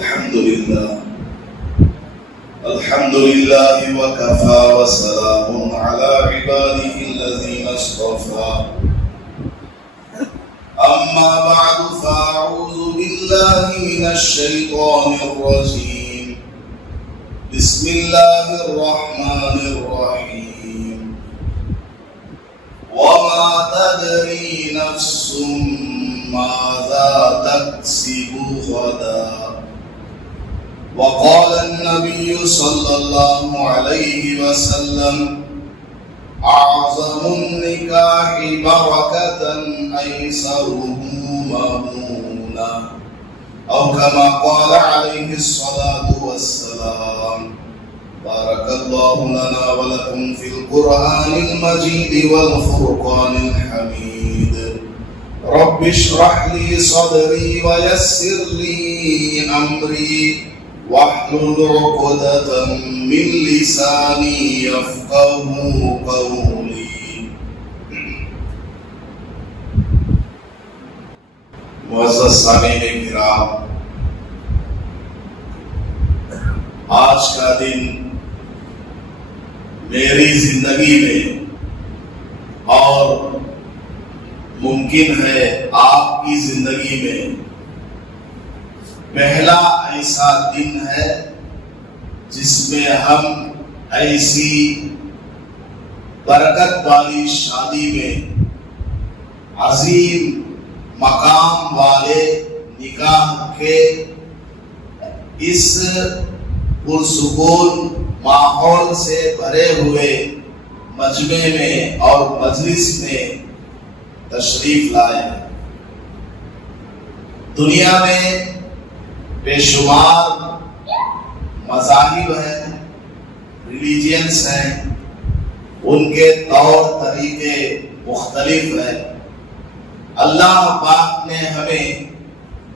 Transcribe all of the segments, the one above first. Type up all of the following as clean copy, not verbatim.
الحمد لله وكفى وسلام على عباده الذين اصطفى أما بعد فأعوذ بالله من الشيطان الرجيم بسم الله الرحمن الرحيم وما تدري نفس ماذا تكسب غدا وقال النبي صلى الله عليه وسلم أعظم النكاح بركة أيسره مؤونة أو كما قال عليه الصلاة والسلام. بارك الله لنا ولكم في القرآن المجيد والفرقان الحميد. رب اشرح لي صدري ويسر لي أمري واحلل عقدة من لساني يفقهوا قولي. معزز سامعین کرام، آج کا دن میری زندگی میں اور ممکن ہے آپ کی زندگی میں پہلا ایسا دن ہے جس میں ہم ایسی برکت والی شادی میں عظیم مقام والے نکاح کے اس پرسکون ماحول سے بھرے ہوئے مجمع میں اور مجلس میں تشریف لائے. دنیا میں بے شمار مذاہب ہیں، ریلیجنس ہیں، ان کے طور طریقے مختلف ہیں. اللہ پاک نے ہمیں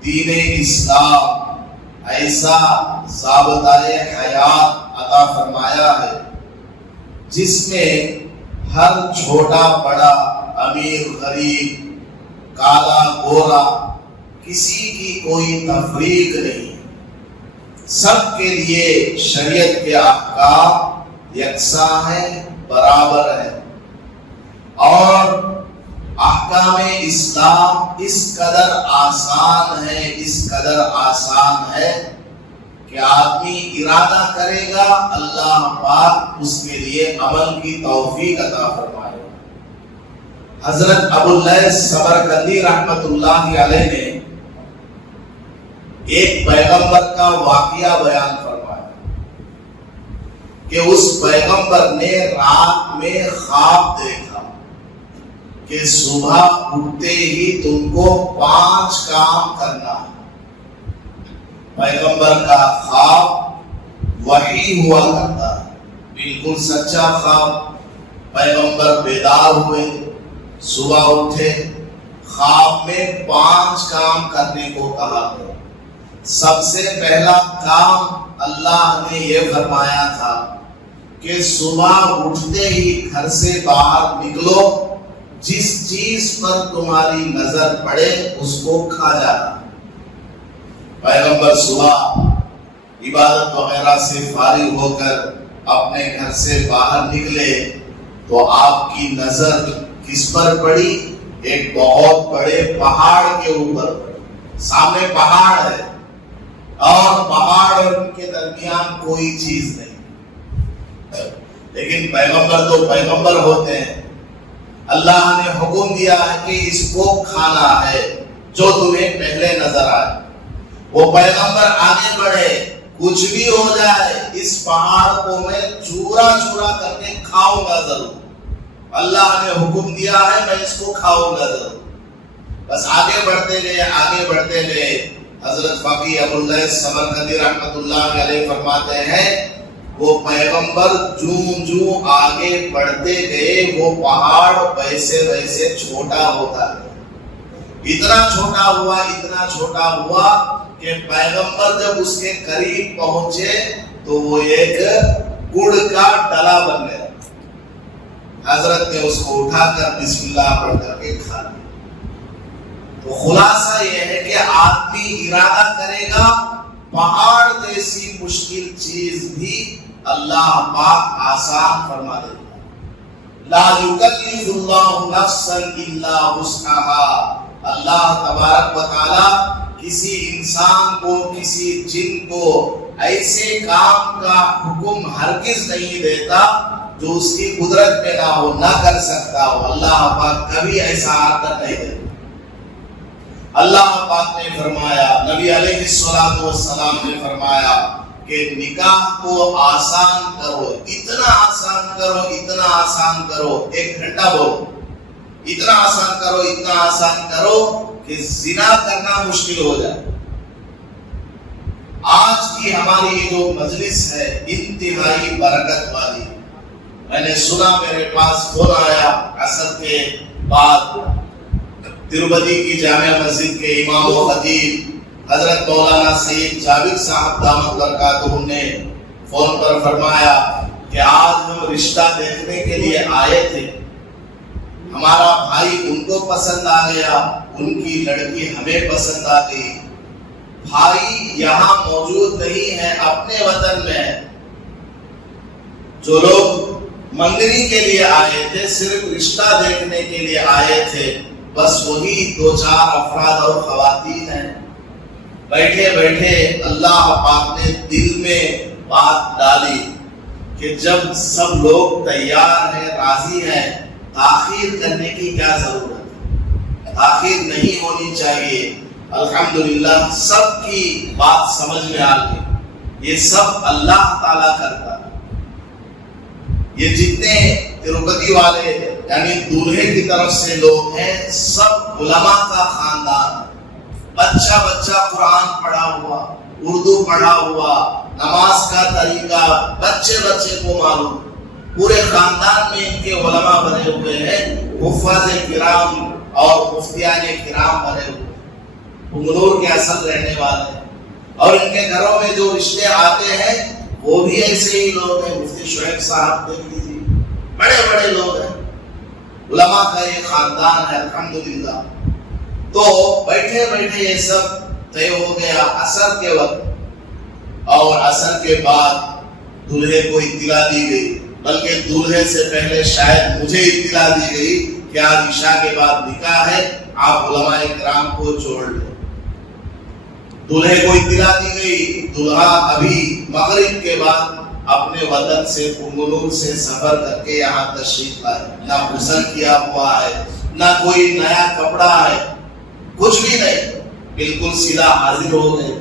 دین اسلام ایسا ضابطۂ حیات عطا فرمایا ہے جس میں ہر چھوٹا بڑا، امیر غریب، کالا گورا، کسی کی کوئی تفریق نہیں. سب کے لیے شریعت کے احکام یکساں ہیں، برابر ہیں. اور احکام اسلام اس قدر آسان ہے کہ آدمی ارادہ کرے گا، اللہ پاک اس کے لیے عمل کی توفیق عطا فرمائے. حضرت ابو اللیث سمرقندی رحمت اللہ علیہ نے ایک پیغمبر کا واقعہ بیان فرمایا کہ اس پیغمبر نے رات میں خواب دیکھا کہ صبح اٹھتے ہی تم کو 5 کام کرنا ہے. پیغمبر کا خواب وحی ہوا کرتا ہے، بالکل سچا خواب. پیغمبر بیدار ہوئے، صبح اٹھے، خواب میں 5 کام کرنے کو کہا. سب سے پہلا کام اللہ نے یہ فرمایا تھا کہ صبح اٹھتے ہی گھر سے باہر نکلو، جس چیز پر تمہاری نظر پڑے اس کو کھا جانا. پیغمبر صبح عبادت وغیرہ سے فارغ ہو کر اپنے گھر سے باہر نکلے تو آپ کی نظر کس پر پڑی؟ ایک بہت بڑے پہاڑ کے اوپر پڑی. سامنے پہاڑ ہے اور پہاڑ اور ان کے درمیان کوئی چیز نہیں. لیکن پیغمبر تو پیغمبر ہوتے ہیں. اللہ نے حکم دیا ہے کہ اس کو کھانا ہے جو تمہیں پہلے نظر آئے. وہ پیغمبر آگے بڑھے، کچھ بھی ہو جائے اس پہاڑ کو میں چورا چورا کر کے کھاؤں گا ضرور. اللہ نے حکم دیا ہے، میں اس کو کھاؤں گا ضرور. بس آگے بڑھتے گئے. حضرت فقی ابو اللیث سمرقندی رحمت اللہ علیہ فرماتے ہیں وہ پیغمبر جوں آگے بڑھتے گئے وہ پہاڑ ویسے چھوٹا ہوتا گیا. اتنا چھوٹا ہوا کہ پیغمبر جب اس کے قریب پہنچے تو وہ ایک گڑ کا ڈلا بن گیا. حضرت نے اس کو اٹھا کر بسم اللہ پڑھ کر کے کھا لیا. تو خلاصہ یہ ہے کہ آدمی ارادہ کرے گا پہاڑ جیسی مشکل چیز بھی اللہ پاک آسان فرما دیتا ہے. لا یکلف اللہ نفسا الا وسعها. اللہ تبارک و تعالی کسی انسان کو، کسی جن کو ایسے کام کا حکم ہرگز نہیں دیتا جو اس کی قدرت میں نہ ہو، نہ کر سکتا ہو. اللہ پاک کبھی ایسا عادت نہیں دیتا. اللہ پاک نے فرمایا، نبی علیہ الصلوۃ والسلام نے فرمایا کہ نکاح کو آسان کرو، اتنا آسان کرو، اتنا آسان کرو. 1 گھنٹہ بولو، اتنا آسان کرو، اتنا آسان کرو کہ زنا کرنا مشکل ہو جائے. آج کی ہماری یہ جو مجلس ہے انتہائی برکت والی. میں نے سنا، میرے پاس فون آیا عصر کے بعد، تروپتی کی جامع مسجد کے امام و خطیب حضرت مولانا سید جاوید صاحب دامت برکاتہ نے فون پر فرمایا کہ آج ہم رشتہ دیکھنے کے لیے آئے تھے، ہمارا بھائی ان کو پسند آ گیا، ان کی لڑکی ہمیں پسند آ گئی. بھائی یہاں موجود نہیں ہے، اپنے وطن میں. جو لوگ منگنی کے لیے آئے تھے، صرف رشتہ دیکھنے کے لیے آئے تھے، بس وہی 2-4 افراد اور خواتین ہیں. بیٹھے بیٹھے اللہ پاک نے دل میں بات ڈالی کہ جب سب لوگ تیار ہیں، راضی ہیں، تاخیر کرنے کی کیا ضرورت ہے؟ تاخیر نہیں ہونی چاہیے. الحمدللہ سب کی بات سمجھ میں آ گئی. یہ سب اللہ تعالیٰ کرتا ہے. یہ جتنے تروپتی والے یعنی دولہے کی طرف سے لوگ ہیں، سب علماء کا خاندان. بچہ بچہ قرآن پڑھا ہوا، اردو پڑھا ہوا، نماز کا طریقہ بچے بچے کو معلوم. پورے خاندان میں ان کے علماء بنے ہوئے ہیں، حفاظ کرام اور مفتیان کرام بنے ہوئے. بنگلور کے اصل رہنے والے ہیں، اور ان کے گھروں میں جو رشتے آتے ہیں وہ بھی ایسے ہی لوگ ہیں. مفتی شعیب صاحب دیکھ لیجیے، بڑے بڑے لوگ ہیں، علماء کا ایک خاندان ہے الحمدللہ. تو بیٹھے بیٹھے یہ سب طے ہو گیا عصر کے وقت، اور عصر کے بعد دولہے کو اطلاع دی گئی، بلکہ دولہے سے پہلے شاید مجھے اطلاع دی گئی کہ آج عشاء کے بعد نکاح ہے، آپ علماء کرام کو جوڑ لیں. دولہے کو اطلاع دی گئی. دولہا ابھی مغرب کے بعد اپنے وطن سے پنگلور سے سفر کر کے یہاں تشریف لائے. نہ غسل کیا ہوا ہے، نہ کوئی نیا کپڑا ہے، کچھ بھی نہیں، بالکل سیدھا حاضر ہو گئے.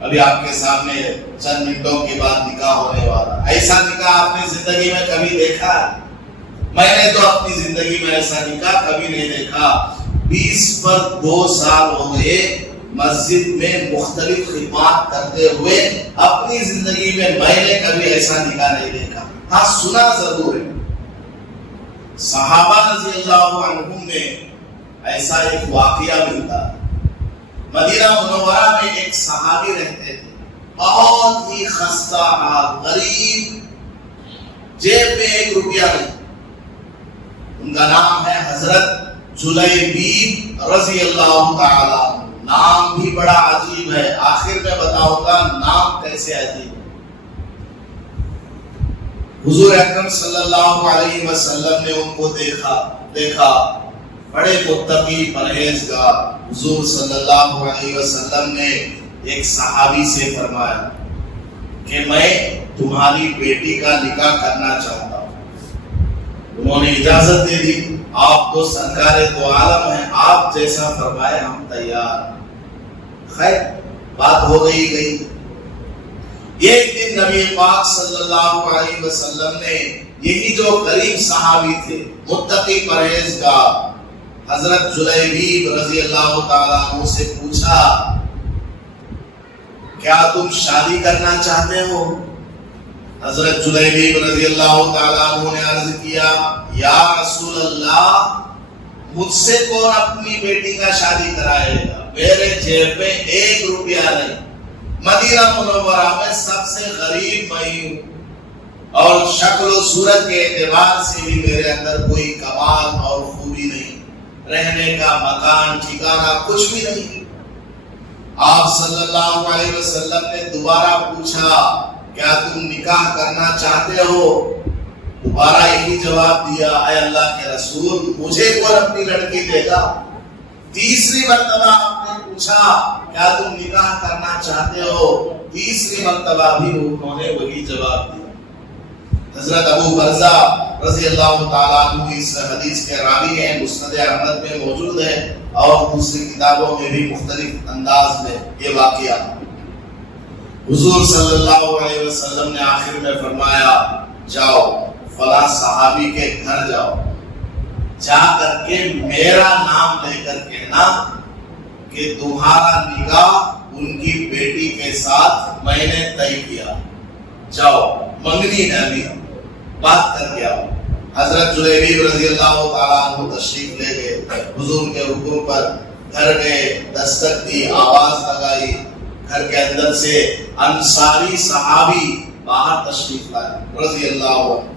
ابھی آپ کے سامنے چند منٹوں کے بعد نکاح ہونے والا. ایسا نکاح آپ نے زندگی میں کبھی دیکھا ہے؟ میں نے تو اپنی زندگی میں ایسا نکاح کبھی نہیں دیکھا. 20 پر 2 سال ہو گئے مسجد میں مختلف خدمات کرتے ہوئے. اپنی زندگی میں نے کبھی ایسا نکاح نہیں دیکھا. ہاں سنا ضرور ہے. صحابہ رضی اللہ عنہم میں ایسا ایک واقعہ ملتا ہے. مدینہ منورہ میں ایک صحابی رہتے تھے، بہت ہی خستہ حال، غریب، جیب میں 1 روپیہ نہیں. ان کا نام ہے حضرت جلیبیب رضی اللہ تعالی عنہ. نام بھی بڑا عجیب ہے، آخر میں بتاؤں گا نام کیسے عجیب ہے. حضور اکرم صلی اللہ علیہ وسلم نے ان کو دیکھا بڑے متقی پرہیزگار. حضور صلی اللہ علیہ وسلم نے ایک صحابی سے فرمایا کہ میں تمہاری بیٹی کا نکاح کرنا چاہتا ہوں. انہوں نے اجازت دے دی. آپ تو سرکار دو عالم ہیں، آپ جیسا فرمائے ہم تیار. خیر بات ہو گئی. ایک دن نبی پاک صلی اللہ علیہ وسلم نے یہی جو قریب صحابی تھے، متقی پرہیزگار، حضرت جلیبیب رضی اللہ تعالیٰ عنہ سے پوچھا کیا تم شادی کرنا چاہتے ہو؟ حضرت جلیبیب رضی اللہ تعالیٰ عنہ نے عرض کیا یا رسول اللہ، مجھ سے کون اپنی بیٹی کا شادی کرائے گا؟ میرے جیب میں 1 روپیہ نہیں. مدینہ منورہ میں سب سے غریب میں ہوں، اور شکل و صورت کے اعتبار سے بھی میرے اندر کوئی کمال اور خوبی نہیں، رہنے کا مکان ٹھکانہ کچھ بھی نہیں. آپ صلی اللہ علیہ وسلم نے دوبارہ پوچھا کیا تم نکاح کرنا چاہتے ہو؟ دوبارہ یہی جواب دیا اے اللہ کے رسول مجھے کون اپنی لڑکی دے گا؟ تیسری مرتبہ آپ نے پوچھا کیا تم نکاح کرنا چاہتے ہو؟ تیسری مرتبہ بھی انہوں نے وہی جواب دیا۔ حضرت ابو برزہ رضی اللہ تعالیٰ عنہ اس حدیث کے راوی ہیں، مسند احمد میں موجود ہے اور دوسری کتابوں میں بھی مختلف انداز میں یہ واقعہ۔ حضور صلی اللہ علیہ وسلم نے آخر میں فرمایا جاؤ فلاں صحابی کے گھر جاؤ، جا کر کے میرا نام لے کر کہنا کہ تمہارا نکاح ان کی بیٹی کے ساتھ میں نے طے کیا، جاؤ منگنی ہے ابھی بات کر کے آؤ۔ حضرت جلیبیب رضی اللہ تعالیٰ عنہ تشریف لے گئے، حضور کے حکم پر گھر گئے، دستک دی، آواز لگائی، گھر کے اندر سے انصاری صحابی باہر تشریف لائے رضی اللہ عنہ۔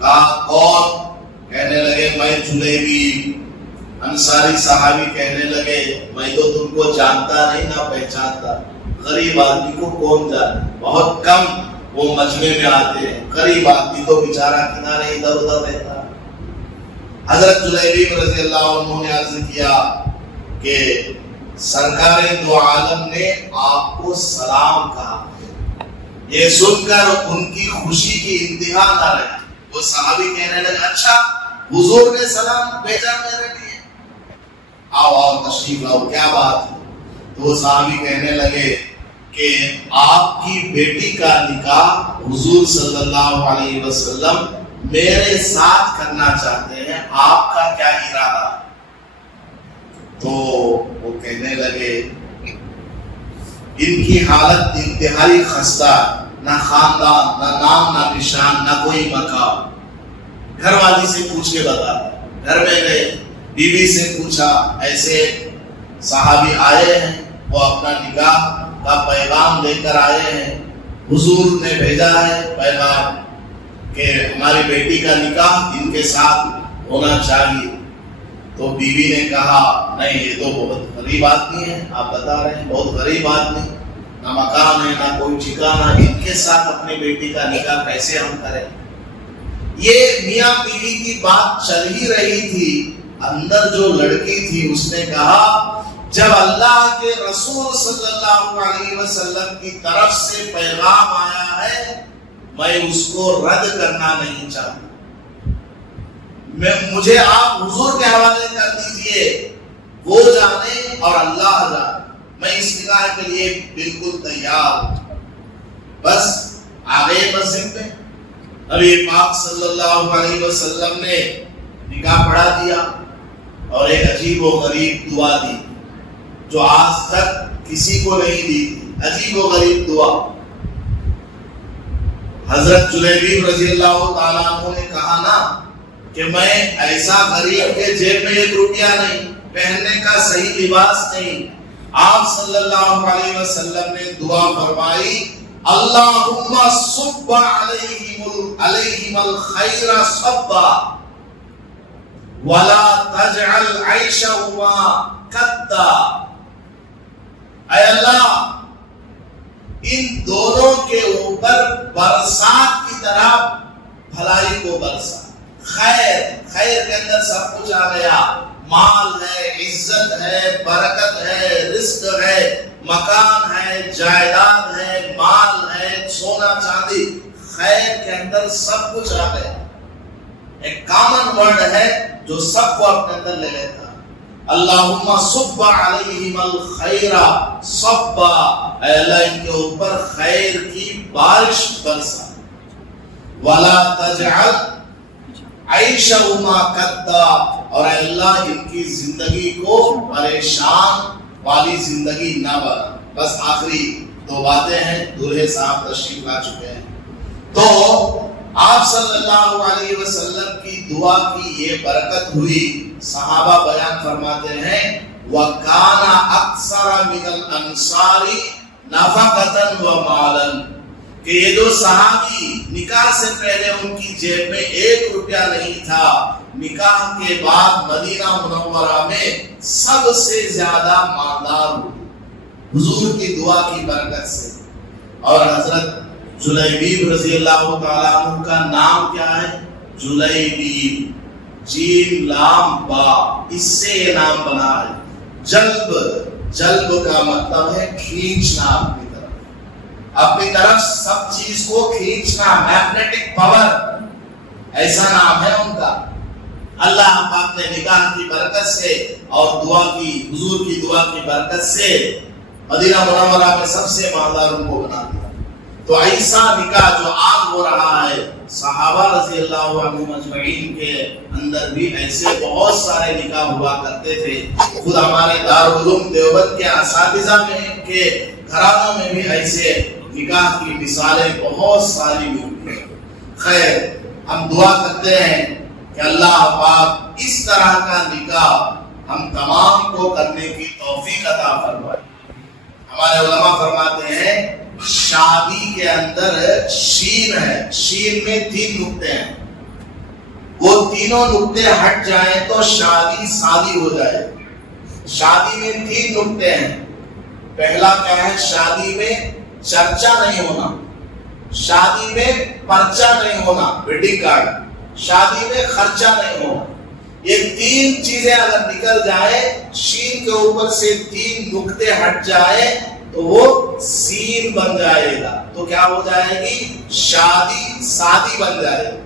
کہا کون؟ کہنے لگے میں جلیبیب۔ انصاری صحابی کہنے لگے میں تو تم کو جانتا نہیں نہ پہچانتا، غریب آدمی کو کون جانے، بہت کم وہ مجمع میں آتے ہیں، غریب آدمی تو بیچارہ کنارے ادھر ادھر رہتا۔ حضرت جلیبیب رضی اللہ عنہ نے عرض کیا کہ سرکار دو عالم نے آپ کو سلام کہا۔ یہ سن کر ان کی خوشی کی انتہا نہ رہی، وہ صحابی کہنے لگے اچھا حضور نے سلام بھیجا میرے لیے، آؤ آؤ تشریف لاؤ، کیا بات ہے؟ تو وہ صحابی کہنے لگے کہ آپ کی بیٹی کا نکاح حضور صلی اللہ علیہ وسلم میرے ساتھ کرنا چاہتے ہیں، آپ کا کیا ارادہ؟ تو وہ کہنے لگے ان کی حالت انتہائی خستہ، نہ خاندان، نہ نام، نہ نشان، نہ کوئی مقام۔ گھر والی سے پوچھ کے بتا، گھر میں گئے، بیوی سے پوچھا ایسے صحابی آئے ہیں، وہ اپنا نکاح کا پیغام لے کر آئے ہیں، حضور نے بھیجا ہے پیغام کہ ہماری بیٹی کا نکاح ان کے ساتھ ہونا چاہیے۔ تو بیوی نے کہا نہیں یہ تو بہت غریب آدمی ہے، آپ بتا رہے ہیں بہت غریب آدمی، نہ مکان ہے نہ کوئی ٹھکانہ، ان کے ساتھ اپنی بیٹی کا نکاح کیسے ہم کریں؟ یہ میاں بیوی کی بات چل ہی رہی تھی، اندر جو لڑکی تھی اس نے کہا جب اللہ کے رسول صلی اللہ علیہ وسلم کی طرف سے پیغام آیا ہے میں اس کو رد کرنا نہیں چاہتا، مجھے آپ حضور کے حوالے کر دیجئے، وہ جانے اور اللہ جانے، میں اس نکاح کے لیے بالکل تیار ہوں۔ بس آگے مسجد میں نبی پاک صلی اللہ علیہ وسلم نے نکاح پڑھا دیا اور ایک عجیب و غریب دعا دی جو آج تک کسی کو نہیں دی تھی، عجیب و غریب دعا۔ حضرت جلیبیب رضی اللہ تعالیٰ عنہ نے کہا نا کہ میں ایسا غریب کے جیب میں 1 روپیہ نہیں، پہننے کا صحیح لباس نہیں، آپ صلی اللہ علیہ وسلم نے دعا فرمائی اللہم صب علیہم الخیر صبا ولا تجعل عیشہما کدا۔ اے اللہ ان دونوں کے اوپر برسات کی طرح بھلائی کو برسا، خیر کے اندر سب کچھ آ گیا، مال ہے، عزت ہے، برکت ہے، رزق ہے، مکان ہے، جائیداد ہے، مال ہے، سونا چاندی، خیر کے اندر سب کچھ آ گیا۔ ایک کامن ورڈ ہے جو سب کو اپنے اندر لے لیتا، اللہم صب علیہم الخیر صبا، اے اللہ ان کے اوپر خیر کی بارش برسا، ولا تجعل عیشہما کدا، اور اے اللہ ان کی زندگی کو پریشان والی زندگی نہ بنا۔ بس آخری 2 باتیں ہیں، دولہے صاحب تشریف لا چکے ہیں۔ تو آپ صلی اللہ علیہ وسلم کی دعا کی یہ برکت ہوئی، صحابہ بیان فرماتے ہیں وَكَانَ أَكْثَرَ مِنَ الْأَنصَارِ نَفَقَةً وَمَالًا، کہ یہ جو صحابی نکاح سے پہلے ان کی جیب میں 1 روپیہ نہیں تھا، نکاح کے بعد مدینہ منورہ میں سب سے زیادہ مالدار ہوئے، حضور کی دعا کی برکت سے. اور حضرت جلیبیب رضی اللہ تعالیٰ عنہ کا نام کیا ہے؟ جلیبیب، جیم لام با، اس سے یہ نام بنا ہے. جلب، جلب کا مطلب ہے کھینچنا اپنی طرف سب چیز کو کھینچنا، میگنیٹک پاور، ایسا نام ہے ان کا. اللہ پاک نے نکاح کی برکت سے اور دعا کی، حضور کی دعا کی برکت سے مدینہ منورہ میں سب سے مالدار ان کو بنا دیا. تو ایسا نکاح جو آج ہو رہا ہے، صحابہ رضی اللہ عنہم اجمعین کے اندر بھی ایسے بہت سارے نکاح ہوا کرتے تھے. خود ہمارے دارالعلوم دیوبند کے اساتذہ میں کے گھرانوں میں بھی ایسے نکاح کی مثالیں بہت ساری ملتی ہیں. خیر، ہم دعا کرتے ہیں کہ اللہ پاک اس طرح کا نکاح ہم تمام کو کرنے کی توفیق عطا فرمائے. ہمارے علماء فرماتے ہیں شادی کے اندر شین ہے، شین میں 3 نقطے ہیں، وہ تینوں نقطے ہٹ جائیں تو شادی سادی ہو جائے. شادی میں 3 نقطے ہیں. پہلا کیا ہے؟ شادی میں چرچا نہیں ہونا، شادی میں پرچہ نہیں ہونا، ویڈنگ کارڈ، شادی میں خرچہ نہیں ہونا. یہ 3 چیزیں اگر نکل جائے، شین کے اوپر سے 3 نقطے ہٹ جائے تو وہ سین بن جائے گا. تو کیا ہو جائے گی؟ شادی سادی بن جائے گی.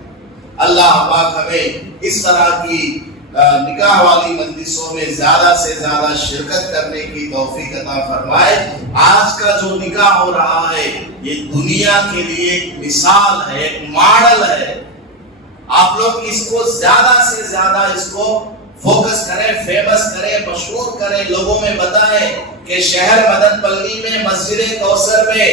اللہ پاک ہمیں اس طرح کی نکاح والی مجلسوں میں زیادہ سے زیادہ شرکت کرنے کی توفیق عطا فرمائے. آج کا جو نکاح ہو رہا ہے یہ دنیا کے لیے ایک مثال ہے، ایک ماڈل ہے. آپ لوگ اس کو زیادہ سے زیادہ اس کو فوکس کریں، فیمس کریں، مشہور کریں، لوگوں میں بتائیں کہ شہر مدن پلی میں مسجد کوثر میں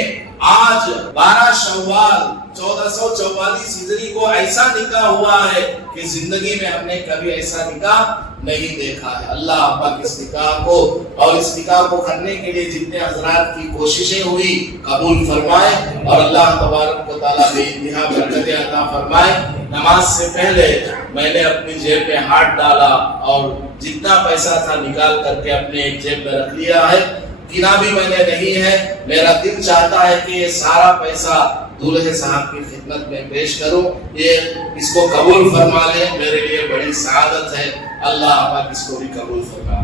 آج 12 شوال 1444 ہجری کو ایسا نکاح ہوا ہے کہ زندگی میں ہم نے کبھی ایسا نکاح نہیں دیکھا ہے. اللہ پاک اس نکاح کو اور اس نکاح کو کرنے کے لیے جتنے حضرات کی کوششیں ہوئی قبول فرمائے اور اللہ تبارک و تعالیٰ بے انتہا برکتیں عطا فرمائے. نماز سے پہلے میں نے اپنی جیب میں ہاتھ ڈالا اور جتنا پیسہ تھا نکال کر کے اپنے ایک جیب میں رکھ لیا ہے. گنا بھی میں نے نہیں ہے. میرا دل چاہتا ہے کہ یہ سارا پیسہ دولہے صاحب کی خدمت میں پیش کروں. یہ اس کو قبول فرما لیں، میرے لیے بڑی سعادت ہے. اللہ پاک اس کو بھی قبول فرما.